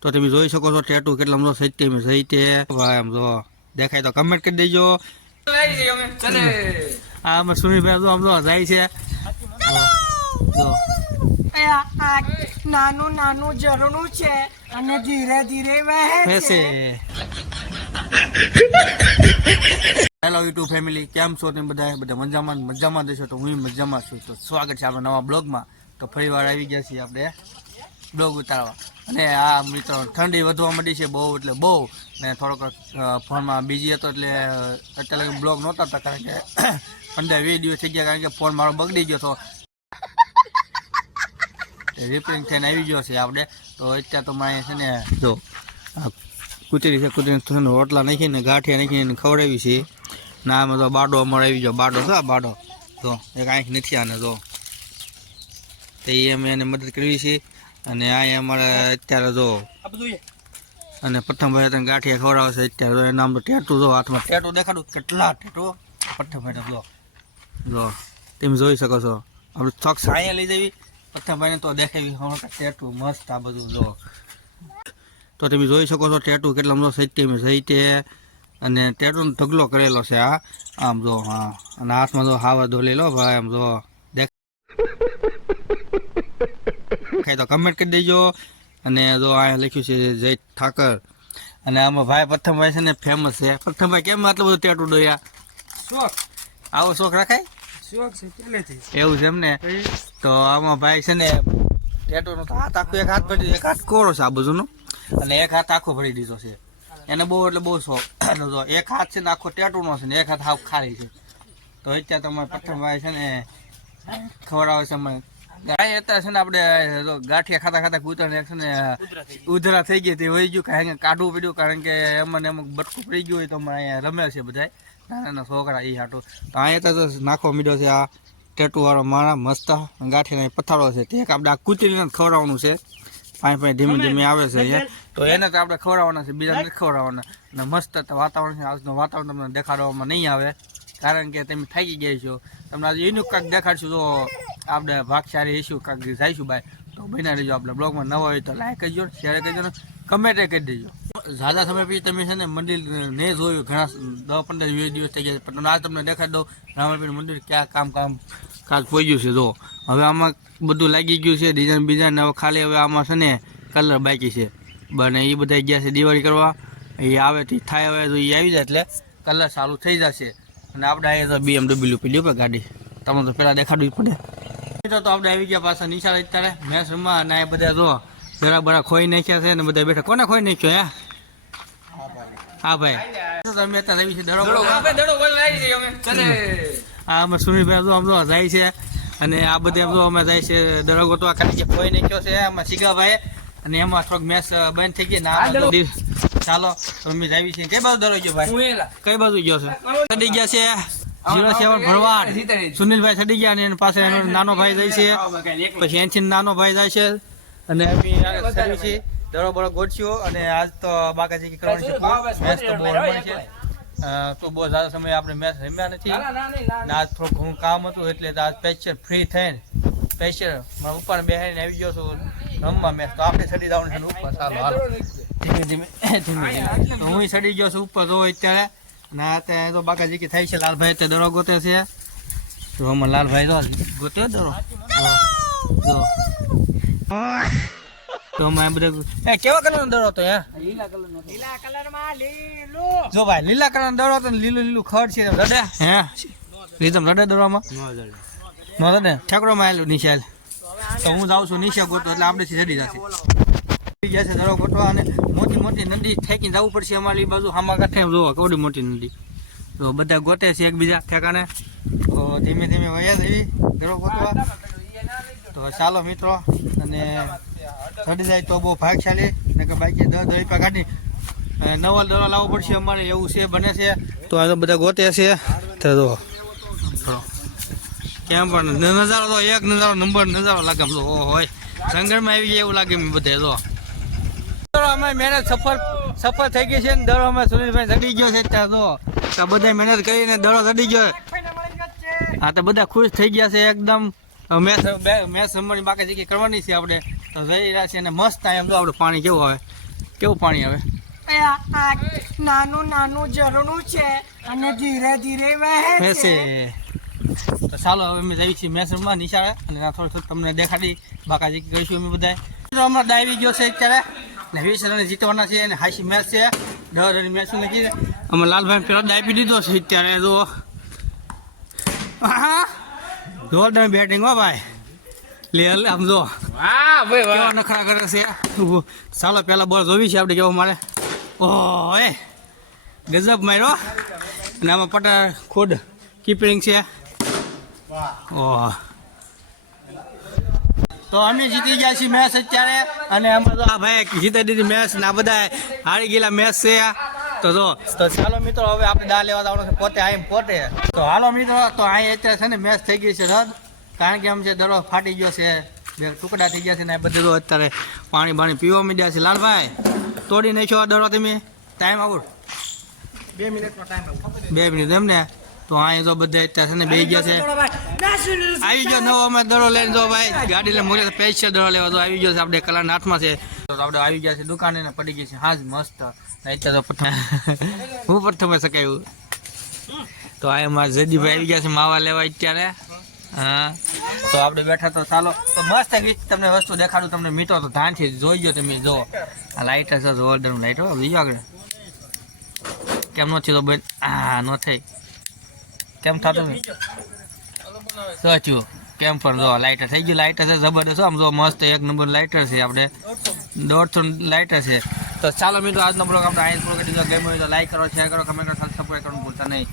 તો તમે જોઈ શકો છો ટેટુ કેટલા જો સત્ય મેં સહિતે ભાઈ આમ જો. દેખાય તો કમેન્ટ કરી દેજો. હા અમે સુનિલભાઈ જો આમ જો જાય છે. જો. એ આ આ નાનું નાનું ઝરણું છે અને ધીરે ધીરે વહે છે. હેલો યુટ્યુબ ફેમિલી કેમ છો તમે બધા? બધા મજામાં મજામાં દેશો તો હું મજામાં છું. તો સ્વાગત છે આપણા નવા બ્લોગમાં તો ફરી વાર આવી ગયા છીએ આપણે. બ્લોગ ઉતારવા. અને આ મિત્રો ઠંડી વધવા માંડી છે બહુ, એટલે બહુ. ને થોડોક ફોનમાં બીજી હતો એટલે અત્યારે બ્લોગ નહોતા હતા કારણ કે પંદર વીસ દિવસ થઈ ગયા કારણ કે ફોન મારો બગડી ગયો હતો. રિપેરિંગ થઈને આવી ગયો છે આપણે. તો અત્યારે તો મારે છે ને, જો કૂતરી છે, કૂતરીને રોટલા નાખીને, ગાંઠિયા નાખીને ખવડાવી છે. ના આમાં તો બાડો અમારે આવી ગયો. બાડો છે બાડો. જો, એક આંખ નથી આને તો એ અમે એને મદદ કરવી છે. અને અહીંયા અમારે અત્યારે જો અને પ્રથમભાઈ તને ગાંઠિયા ખવડાવશે છે અત્યારે એના નામ તો ટેટું જો હાથમાં. ટેટુ દેખાડું કેટલા ટેટુ પ્રથમભાઈ જો. જો તમે જોઈ શકો છો. આપણે ચોક્કસ અહીંયા લઈ જવી. પ્રથમભાઈને તો દેખાવી. હમણાં ટેટુ મસ્ત આ બધું જો. તો તમે જોઈ શકો છો ટેટુ કેટલા બધો સત્ય મેં સહિતે અને ટેટુનો ઢગલો કરેલો છે આ. આમ જો હા. અને હાથમાં જો હાવા ધોલેલો ભાઈ આમ જો. દેખાય તો કમેન્ટ કરી દેજો. અને જો અહીંયા લખ્યું છે જય ઠાકર. અને આમાં ભાઈ પ્રથમભાઈ છે ને ફેમસ છે. પ્રથમભાઈ કેમ આટલું બધું ટેટુ ડોયા શોખ. આવો શોખ રાખાય? શોખ છે પહેલેથી એવું છે એમને તો આમાં ભાઈ છે ને ટેટુનો હાથ આખો એક હાથ ભરી એક હાથ કોરો છે આ બધુંનો અને એક હાથ આખો ભરી દીધો છે. એને બહુ એટલે બહુ શોખ. જો એક હાથ છે ને આખો ટેટુનો છે ને એક હાથ હાવ ખાલી છે. તો અત્યારે તમારે પ્રથમ ભાઈ છે ને ખવડાવે છે અમે ગાય અત્યારે છે ને આપણે ગાંઠિયા ખાતા ખાતા કૂતરને છે ને ઉધરા થઈ ગઈ. તે વહી ગયું કારણ કે કાઢવું પડ્યું કારણ કે એમને એમ બટકું પડી ગયું હોય તો અમારે અહીંયા રમે છે બધા નાના નાના છોકરા એ હાટો. તો અહીંયા તો નાખવા મીડો છે આ ટેટુ વાળો માણા મસ્ત ગાંઠીને પથારો છે. તે આપડે આપણે આ કૂતરીને ખવડાવવાનું છે. પાંચ પાંચ ધીમે ધીમે આવે છે અહીંયા. તો એને તો આપણે ખવડાવવાના છે બીજા નથી ખવડાવવાના. અને મસ્ત વાતાવરણ છે આજનું વાતાવરણ તમને દેખાડવામાં નહીં આવે. કારણ કે તમે થાકી ગયા છો. તમને આજે એનું કાંઈક દેખાડશું તો આપણે ભાગશાળી ઇસ્યુ કાંક જઈશું ભાઈ તો બના રહેજો આપણે બ્લોગમાં. નવા હોય તો લાઈક કરજો શેર કરજો ને કમેન્ટ કરી દેજો. ઝાઝા સમય પછી તમે છે ને મંદિર ને જોયું, ઘણા દસ પંદર વીસ દિવસ થઈ ગયા પણ આ તમને દેખાડી દઉં, રામાપીર મંદિર ક્યાં કામ કામ કાજ પહોંચ્યું છે જો હવે આમાં બધું લાગી ગયું છે ડિઝાઇન બિઝાઇન હવે ખાલી હવે આમાં છે ને કલર બાકી છે. બને એ બધા ગયા છે દિવાળી કરવા. એ આવે તો થાય હવે તો એ આવી જાય એટલે કલર સારું થઈ જશે. અને આપણે અહીંયા તો બીએમડબલ્યુ પીડ્યું પર ગાડી. તમને તો પહેલાં દેખાડવી પડે. મિત્રો તો આપણે આવી ગયા પાછા નિશાળ અત્યારે. મેચ રમવા અને આ બધા જો જરા બરા ખોઈ નાખ્યા છે ને બધા બેઠા. કોને ખોઈ નાખ્યો હે? હા ભાઈ. તમે અત્યારે આવી છે દડો આ અમે. સુનિલભાઈ જો આમ જો જાય છે અને આ બધે આમ જો અમે જાય છે દડો ગોતવા. ખાલી જે ખોઈ નાખ્યો છે આમાં શીગાભાઈ. અને એમાં થોડોક મેચ બંધ થઈ ગઈ ના ચાલો તો અમે જાવી છે કઈ બાજુ દરો ગયો ભાઈ? કઈ બાજુ ગયો છે? ચડી ગયા છે? Zero seven Bharwad. સુનિલભાઈ સડી ગયા અને પાસે એનો નાનો ભાઈ જાય છે. પછી એનથી નાનો ભાઈ જાય છે. અને છીએ ગોઠ્યો અને આજ તો બાકાજી કરવાની છે. મેચ તો બહુ રમવાની છે. તો બહુ સારા સમય આપણે મેચ રમ્યા નથી. આજ થોડું ઘણું કામ હતું એટલે આજ પેચર ફ્રી થઈને પેચર મારા ઉપર બેસીને આવી ગયો છું. રમવા મેચ તો આપણે સડી જવાનું છે ઉપર સારું હાલો ધીમે ધીમે ધીમે ધીમે. હું ચડી ગયો છું ઉપર જોઉં અત્યારે ના અત્યારે તો બાકાજી કી થાય છે લાલભાઈ તે દરો ગોતે છે. તો આમાં લાલભાઈ તો ગોત્યો દરો. હા, તો અમે બધા એ કેવા કલરનો દરો હતો હે? લીલા કલરમાં લીલો જો ભાઈ લીલા કલર દડો હતો ને લીલું લીલું ખડ છે રડે. હે? લીધમ રડે માં નો રડે. ઠાકરોમાં આવેલું નિશાલ તો હું જાઉં છું નિશા ગોતો એટલે આપણે ચડી જશે. દરો ગોટવા અને મોટી મોટી નદી ઠેકીને જવું પડશે અમારી બાજુ. હામા કાંઠે જોવો કેવડી મોટી નદી. તો બધા ગોતે છે એકબીજા ઠેકાને તો ધીમે ધીમે વયા જવી ગરો ગોતવા. તો ચાલો મિત્રો અને ચડી જાય તો બહુ ભાગશાળી. ને કે બાકી દસ રૂપિયા કાઢી. નવા દવા લાવવો પડશે અમારે એવું છે બને છે. તો આ તો બધા ગોતે છે. તો કેમ પણ નજારો તો એક નજારો નંબર નજારો લાગે આમ તો. ઓહો હોય જંગલમાં આવી ગયા એવું લાગે બધે મિત્રો, અમે મહેનત સફળ સફળ થઈ ગઈ છે ને દડો અમે સુનિલભાઈ ચડી ગયો છે ત્યાં તો. બધા મહેનત કરીને દડો ચડી ગયો. હા તો બધા ખુશ થઈ ગયા છે એકદમ. મેચ મેચ રમવાની બાકી જગ્યાએ કરવાની છે આપણે. તો જઈ રહ્યા છે અને મસ્ત એમ તો આપણે પાણી કેવું આવે. કેવું પાણી આવે? નાનું નાનું ઝરણું છે અને ધીરે ધીરે વહે છે. તો ચાલો હવે અમે જઈએ છીએ મેસરમાં નિશાળે. અને થોડું થોડું તમને દેખાડી બાકાજી કરીશું અમે બધા તો અમારે ડાયવી ગયો છે અત્યારે. ને વીસ રન જીતવાના છે અને હાસી મેચ છે. દસ રન મેચ નથી. અમે લાલભાઈ પેલો ડાયપી દીધો છે અત્યારે જો જોરદાર બેટિંગ હો ભાઈ. લે આમ જો ભાઈ કેવા નખરા કરે છે. ચાલો પેલા બોલ જોવી છે આપણે કેવો મારે? ઓહ એ. ગજબ માર્યો. અને આમાં પટા ખુદ કીપિંગ છે. ઓહ. તો અમે જીતી ગયા છીએ મેચ અત્યારે. અને અમે તો આ ભાઈ જીતી દીધી મેચ ને આ બધા હારી ગયેલા મેચ છે તો જો તો ચાલો મિત્રો હવે આપણે દા લેવા જવાનું પોતે આઈ પોતે. તો હાલો મિત્રો તો અહીં અત્યારે છે ને મેચ થઈ ગઈ છે રદ કારણ કે આમ છે દરો ફાટી ગયો છે બે ટુકડા થઈ ગયા છે ને આ બધું અત્યારે પાણી બાણી પીવા માંડ્યા છે. લાલભાઈ તોડી નાખ્યો આ દરો તમે. ટાઈમ આઉટ બે મિનિટનો ટાઈમ બે મિનિટ એમ તો એ જો બધા અત્યારે છે ને બે ગયા છે. આવી ગયો નવો અમે દડો લઈને જો ભાઈ. ગાડી લઈને મોકલે પૈસા દડો લેવા તો આવી ગયો છે આપણે કલાના હાથમાં છે. તો આપણે આવી ગયા છે દુકાને ને પડી ગઈ છે. હાજ મસ્ત. અત્યારે તો પ્રથમ હું પ્રથમ શકાયું? તો આ અમારા જયદીભાઈ આવી ગયા છે માવા લેવા અત્યારે. હા. તો આપણે બેઠા તો ચાલો. તો મસ્ત તમને વસ્તુ દેખાડું તમને મીઠો તો ધાનથી જોઈ ગયો તમે જો. આ લાઇટ હશે જોરદાર લાઇટ હો. બીજો આગળ. કેમ નથી તો બેન હા ન થઈ. કેમ થતું ને સાચું કેમ પણ જો લાઇટર થઈ ગયું. લાઇટર છે જબરદસ્ત આમ જો મસ્ત એક નંબર લાઇટર છે આપણે. દોઢસો. લાઇટર છે. તો ચાલો મિત્રો આજનો બ્લોગ આપણે પૂરો કરી હોય તો લાઈક કરો શેર કરો કમેન્ટ કરો સબસ્ક્રાઈબ કરવાનું ભૂલતા નહીં.